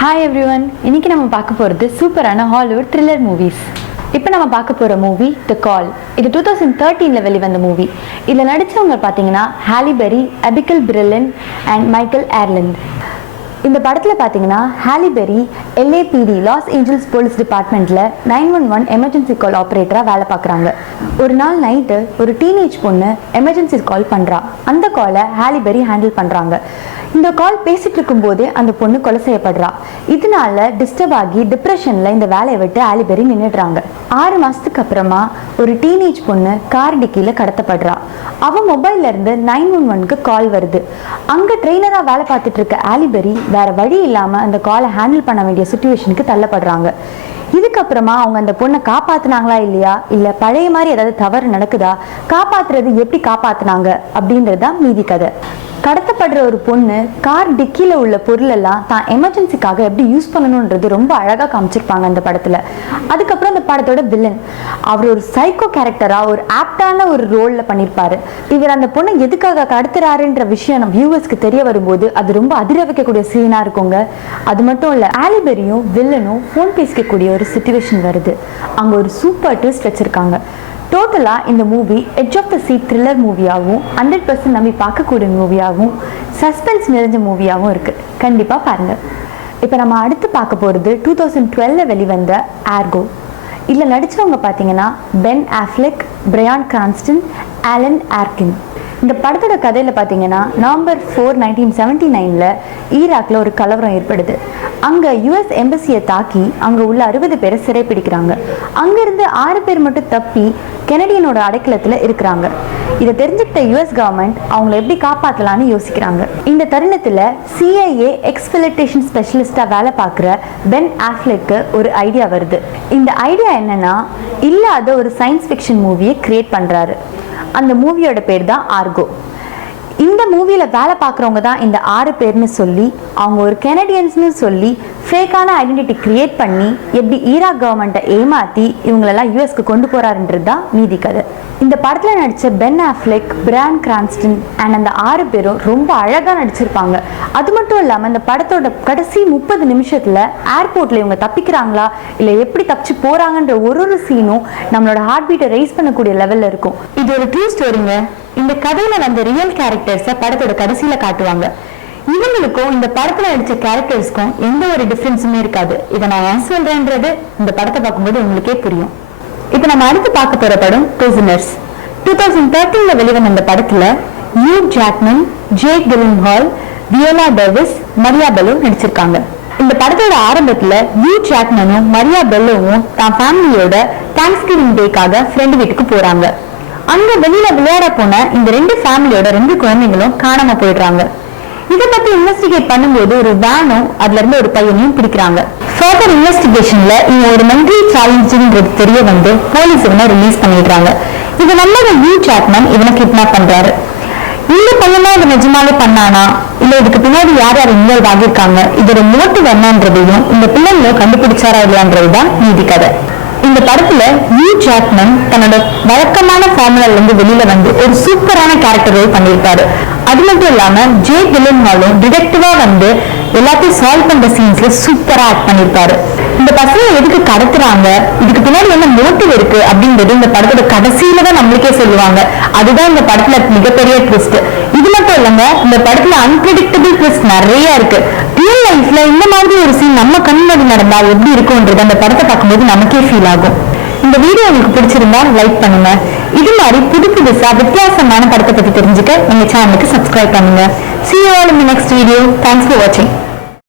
Hi everyone, இன்னைக்கு நம்ம பார்க்க போகிறது சூப்பரான ஹாலிவுட் த்ரில்லர் மூவிஸ். இப்போ நம்ம பார்க்க போகிற மூவி த கால். இது 2013 வெளிவந்த மூவி. இதில் நடித்தவங்க பார்த்தீங்கன்னா ஹாலி பெரி, அபிகல் பிரெல்லன் அண்ட் மைக்கேல் ஏர்லண்ட். இந்த படத்தில் பார்த்தீங்கன்னா ஹாலி பெரி LAPD லாஸ் ஏஞ்சல்ஸ் போலீஸ் டிபார்ட்மெண்ட்டில் 911 எமர்ஜென்சி கால் ஆப்ரேட்டராக வேலை பார்க்குறாங்க. ஒரு நாள் நைட்டு ஒரு டீனேஜ் பொண்ணு எமர்ஜென்சி கால் பண்ணுறா. அந்த காலை ஹாலி பெரி ஹேண்டில் பண்ணுறாங்க. இந்த கால் பேசிட்டு இருக்கும் போதே அந்த பொண்ணு கொலை செய்யப்படுறா. இதனால டிஸ்டர்ப் ஆகி டிப்ரெஷன்ல இந்த வேலையை விட்டு ஹாலி பெரி நின்றுடுறாங்க. 6 மாசத்துக்கு அப்புறமா ஒரு டீனேஜ் பொண்ணு கார் டிக்கில கடத்தப்படுறா. அவ மொபைல்ல இருந்து 911க்கு கால் வருது. அங்க ட்ரெயினரா வேலை பார்த்துட்டு இருக்க ஹாலி பெரி வேற வழி இல்லாம அந்த காலை ஹேண்டில் பண்ண வேண்டிய சிச்சுவேஷனுக்கு தள்ளப்படுறாங்க. இதுக்கப்புறமா அவங்க அந்த பொண்ணை காப்பாத்தினாங்களா இல்லையா, இல்ல பழைய மாதிரி ஏதாவது தவறு நடக்குதா, காப்பாத்துறது எப்படி காப்பாத்தினாங்க அப்படின்றதுதான் மீதி கதை. கடத்தப்படுற ஒரு பொண்ணு கார் டிக்கில உள்ள பொருள் எல்லாம் தான் எமர்ஜென்சிக்காக எப்படி யூஸ் பண்ணணும்ன்றது ரொம்ப அழகா காமிச்சிருப்பாங்க அந்த படத்துல. அதுக்கப்புறம் அந்த படத்தோட வில்லன், அவர் ஒரு சைக்கோ கேரக்டரா ஒரு ஆப்டான ஒரு ரோல்ல பண்ணிருப்பாரு. இவர் அந்த பொண்ணை எதுக்காக கடத்துறாருன்ற விஷயம் நம்ம வியூவர்ஸ்க்கு தெரிய வரும்போது அது ரொம்ப அதிர வைக்கக்கூடிய சீனா இருக்குங்க. அது மட்டும் இல்ல, ஹாலி பெரியும் வில்லனும் போன் பேசிக்கக்கூடிய ஒரு சிச்சுவேஷன் வருது. அங்க ஒரு சூப்பர் ட்விஸ்ட் வச்சிருக்காங்க. டோட்டலாக இந்த movie edge of the seat thriller மூவியாகவும் 100% நம்பி பார்க்கக்கூடிய மூவியாகவும் சஸ்பென்ஸ் நிறைஞ்ச மூவியாகவும் இருக்குது. கண்டிப்பாக பாருங்கள். இப்போ நம்ம அடுத்து பார்க்க போகிறது 2012 வெளிவந்த ஆர்கோ. இதில் நடித்தவங்க பார்த்தீங்கன்னா pen Affleck, Bryan Cranston, Alan ஆர்கின். இந்த படத்தோட கதையில் பார்த்தீங்கன்னா நவம்பர் 4, 1979 ஈராக்கில் ஒரு கலவரம் ஏற்படுது. அங்கே US எம்பசியை தாக்கி அங்கே உள்ள 60 பேரை சிறைப்பிடிக்கிறாங்க. அங்கேருந்து 6 பேர் மட்டும் தப்பி கெனடியனோட அடைக்கலத்தில் இருக்கிறாங்க. இதை தெரிஞ்சுக்கிட்ட US கவர்மெண்ட் அவங்கள எப்படி காப்பாற்றலான்னு யோசிக்கிறாங்க. இந்த தருணத்தில் CIA எக்ஸ்பிலிட்டேஷன் ஸ்பெஷலிஸ்டாக வேலை பார்க்குற பென் ஆஃப்லெக்கு ஒரு ஐடியா வருது. இந்த ஐடியா என்னன்னா, இல்லாத ஒரு சயின்ஸ் ஃபிக்ஷன் மூவியை கிரியேட் பண்ணுறாரு. அந்த மூவியோட பேர் தான் ஆர்கோ. இந்த மூவியில் வேலை பார்க்குறவங்க தான் இந்த 6 பேர்னு சொல்லி அவங்க ஒரு கெனடியன்ஸ்னு சொல்லி ஃபேக்கான ஐடென்டிட்டி கிரியேட் பண்ணி எப்படி ஈராக் கவர்மெண்ட்டை ஏமாற்றி இவங்களெல்லாம் யூஎஸ்க்கு கொண்டு போகிறாருன்றது தான் மீதி கதை. இந்த படத்தில் நடித்த pen Affleck, Bryan Cranston and அந்த 6 பேரும் ரொம்ப அழகாக நடிச்சிருப்பாங்க. அது மட்டும் இல்லாமல் இந்த படத்தோட கடைசி 30 நிமிஷத்தில் ஏர்போர்ட்டில் இவங்க தப்பிக்கிறாங்களா இல்லை எப்படி தப்பிச்சு போகிறாங்கன்ற ஒரு சீனும் நம்மளோட ஹார்ட் பீட்டை ரைஸ் பண்ணக்கூடிய லெவலில் இருக்கும். இது ஒரு ட்ரூ ஸ்டோரிங்க. இந்த கதையில வந்த ரியல் கேரக்டர்ஸை படத்தோட கடைசியில காட்டுவாங்க. இவங்களுக்கும் இந்த படத்துல நடிச்ச கேரக்டர்ஸ்க்கும் எந்த ஒரு டிஃபரன்ஸுமே இருக்காது. இதை நான் ஏன் சொல்றேன்றது இந்த படத்தை பார்க்கும்போது உங்களுக்கே புரியும். இப்ப நம்ம அடுத்து பார்க்க போற படம் பிரிசனர்ஸ். 2013 வெளிவந்த இந்த படத்துல Hugh Jackman, Jake Gyllenhaal, Viola Davis, Maria Bello நடிச்சிருக்காங்க. இந்த படத்தோட ஆரம்பத்துல ஹியூ ஜாக்மனும் மரியா பெல்லோவும் தான் ஃபேமிலியோட தேங்க்ஸ்கிவிங் டேக்காக ஃப்ரெண்டு வீட்டுக்கு போறாங்க. அங்க வெளியில விளையாட போன இந்த 2 ஃபேமிலியோட 2 குழந்தைங்களும் காணாம போயிடுறாங்க. இதை பத்தி இன்வெஸ்டிகேட் பண்ணும்போது ஒரு வேனும் அதுல இருந்து ஒரு பையனையும் பிடிக்கிறாங்க. ஃபர்தர் இன்வெஸ்டிகேஷன்ல இவங்க ஒரு மென்டலி சேலஞ்சிங்கிறது தெரிய வந்து போலீஸ் இவனை ரிலீஸ் பண்ணிடுறாங்க. இது நம்ம ஹியூ ஜாக்மன் இவனை கிட்னாப் பண்றாரு. இந்த பையனா இதை நிஜமாலே பண்ணானா இல்ல இதுக்கு பின்னாடி யார் யார் இன்வால்வ் ஆகியிருக்காங்க, இதோட மோட்டிவ் என்னன்றதையும் இந்த பிள்ளைங்களை கண்டுபிடிச்சாரா இல்லையான்றதுதான் நீதி கதை. இந்த படத்துல ஹியூ ஜாக்மன் தன்னோட வழக்கமான ஃபார்முலால இருந்து வெளியில வந்து ஒரு சூப்பரான கேரக்டர் ரோல் பண்ணியிருப்பாரு. அது மட்டும் இல்லாம ஜேக் கில்lenhallும் டிடெக்டிவா வந்து எல்லாத்தையும் சால்வ் பண்ற சீன்ஸ்ல சூப்பரா ஆக்ட் பண்ணியிருப்பாரு. இந்த பசங்க எதுக்கு கடத்துறாங்க, இதுக்கு பின்னாடி என்ன மோட்டிவ் இருக்கு அப்படின்றது இந்த படத்தோட கடைசியில தான் நம்மளுக்கே சொல்லுவாங்க. அதுதான் இந்த படத்துல மிகப்பெரிய ட்விஸ்ட். இது மட்டும் இல்லைங்க, இந்த படத்துல அன்பிரடிக்டபிள் ட்விஸ்ட் நிறைய இருக்கு. ரியல் லைஃப்ல இந்த மாதிரி ஒரு சீன் நம்ம கண்முன்னாடி நடந்தா எப்படி இருக்கும்ன்றது அந்த படத்தை பார்க்கும்போது நமக்கே ஃபீல் ஆகும். இந்த வீடியோ உங்களுக்கு பிடிச்சிருந்தா லைக் பண்ணுங்க. இது மாதிரி புதுசா வித்தியாசமான படத்தை பத்தி தெரிஞ்சுக்க எங்க சேனலுக்கு சப்ஸ்கிரைப் பண்ணுங்க. See you all in the next video. Thanks for watching.